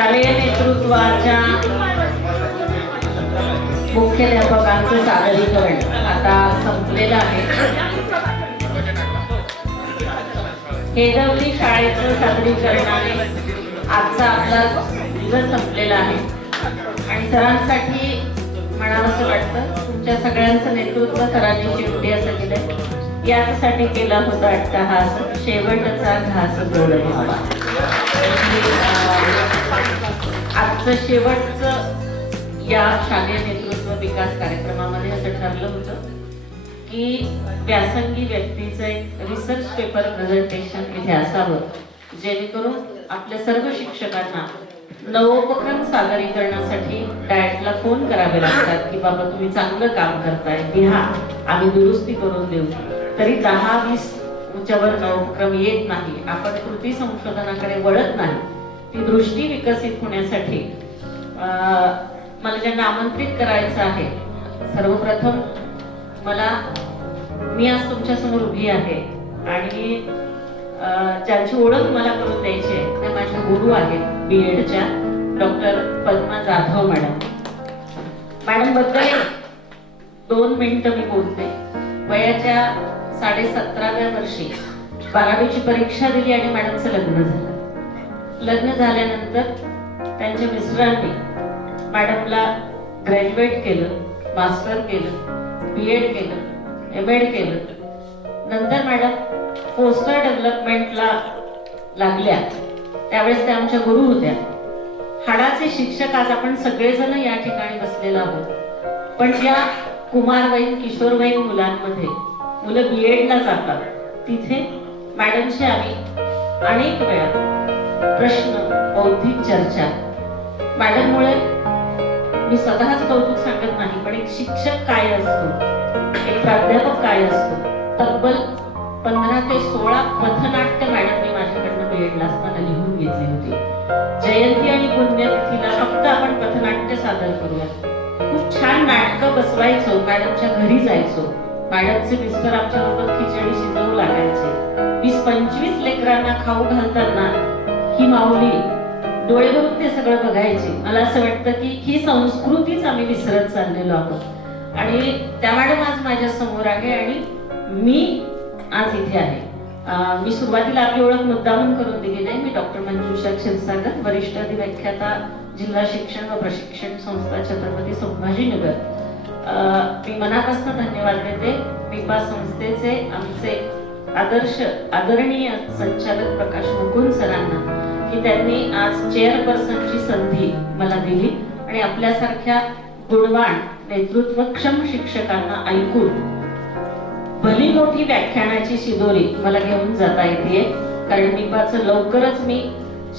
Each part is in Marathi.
शालेय नेतृत्वाच्या मुख्याध्यापकांचं सादरीकरण आता संपलेलं आहे. हेदवली शाळेचं सादरीकरणाने आजचा आपला दिवस संपलेला आहे आणि सरांसाठी म्हणावंसं वाटतं, तुमच्या सगळ्यांचं नेतृत्व सरांनी शेवटी असं केलं, यासाठी केला होता अट्टहास, शेवटचा घास गोड व्हावा. आजचं शेवटचं या शालेय नेतृत्व विकास कार्यक्रमामध्ये असं ठरलं होतं की व्यासंगी व्यक्तीचं एक रिसर्च पेपर प्रेझेंटेशन इथे असावं, जेणेकरून आपल्या सर्व शिक्षकांना नवोपक्रम सादरीकरणासाठी डायटला फोन करावे लागतात की बाबा तुम्ही चांगलं काम करताय, लिहा, आम्ही दुरुस्ती करून देऊ. तरी 10-20 वर नवोपक्रम येत नाही, आपण कृती संशोधनाकडे वळत नाही. ती दृष्टी विकसित होण्यासाठी मला ज्यांना आमंत्रित करायचं आहे, सर्वप्रथम मी आज तुमच्या समोर उभी आहे आणि ज्यांची ओळख मला करून द्यायची आहे त्या माझ्या गुरु आहेत BEdच्या डॉक्टर पद्मा जाधव मॅडम बद्दल 2 मिनिटं मी बोलते. वयाच्या 17व्या वर्षी 12वीची परीक्षा दिली आणि मॅडमचं लग्न झालं. लग्न झाल्यानंतर त्यांच्या मिस्टरांनी मॅडमला ग्रॅज्युएट केलं, मास्टर केलं, BEd केलं, MAd केलं. नंतर मॅडम पोस्टर डेव्हलपमेंटला लागल्या, त्यावेळेस त्या आमच्या गुरु होत्या. हाडाचे शिक्षक आज आपण सगळेजण या ठिकाणी बसलेलो आहोत, पण ज्या कुमारवयीन किशोरवयीन मुलांमध्ये मुलं BEdला जातात तिथे मॅडमशी आम्ही अनेक वेळा प्रश्न, बौद्धिक चर्चा. मॅडममुळे मी स्वतःच कौतुक सांगत नाही, पण एक शिक्षक काय असतो, एक प्राध्यापक काय असतो, तब्बल 15 ते 16 पथनाट्य मॅडमने माझ्याकडनं BEdला असताना लिहून घेतली होती. जयंती आणि पुण्यतिथीला फक्त आपण पथनाट्य सादर करूया. खूप छान नाटकं बसवायचो, मॅडमच्या घरी जायचो, मॅडमचे मिस्टर आमच्याबरोबर खिचडी शिजवू लागायचे. 20-25 लेकरांना खाऊ घालताना ही माऊली डोळे भरून ते सगळं बघायचे. मला असं वाटतं की ही संस्कृतीच आम्ही विसरत चाललेलो आहोत आणि त्या मॅडम आज माझ्या समोर आहे आणि मी आज इथे आहे. मी सुरुवातीला आपली ओळख मुद्दामून करून दिली नाही. मी डॉक्टर मंजुषा क्षीरसागर, वरिष्ठ अधिव्याख्याता, जिल्हा शिक्षण व प्रशिक्षण संस्था, छत्रपती संभाजीनगर. मी मनापासून धन्यवाद देते विपा संस्थेचे आमचे आदरणीय संचालक प्रकाश मुकुंद सरांना की त्यांनी आज चेअरपर्सनची संधी मला दिली आणि आपल्यासारख्या गुणवान नेतृत्वक्षम शिक्षकांना ऐकून भली मोठी व्याख्यानाची शिदोरी मला घेऊन जाता येते. कारण विपाचं लवकरच मी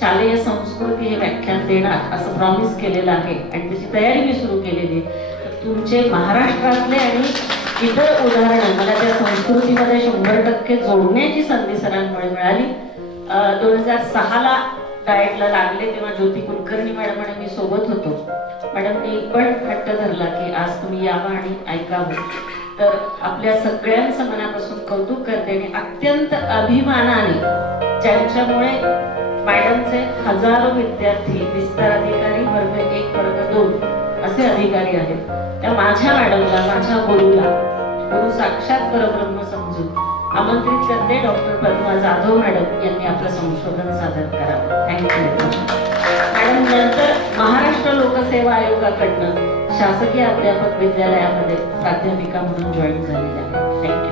शालेय संस्कृती हे व्याख्यान देणार असं प्रॉमिस केलेलं आहे आणि त्याची तयारी मी सुरू केलेली आहे. तुमचे महाराष्ट्रातले आणि इतर उदाहरणं मला त्या संस्कृतीमध्ये 100% जोडण्याची संधी सरांमुळे मिळाली. 2006ला डाएटला लागले तेव्हा ज्योती कुलकर्णी मॅडम आणि मी सोबत होतो. मॅडमनी पण हट्ट धरला की आज तुम्ही यावं आणि ऐकावं. तर आपल्या सगळ्यांचं मनापासून कौतुक करते आणि अत्यंत अभिमानाने ज्यांच्यामुळे मॅडमचे हजारो विद्यार्थी, विस्तार अधिकारी, वर्ग 1, वर्ग 2 असे अधिकारी आहेत, त्या माझ्या मॅडमला, माझ्या गुरुला, गुरु साक्षात परब्रह्म समजून आमंत्रित करते. डॉक्टर पद्मा जाधव मॅडम यांनी आपलं संशोधन सादर करावं. Thank you madam. नंतर महाराष्ट्र लोकसेवा आयोगाकडनं शासकीय अध्यापक विद्यालयामध्ये प्राध्यापिका म्हणून जॉईन झालेल्या. थँक्यू.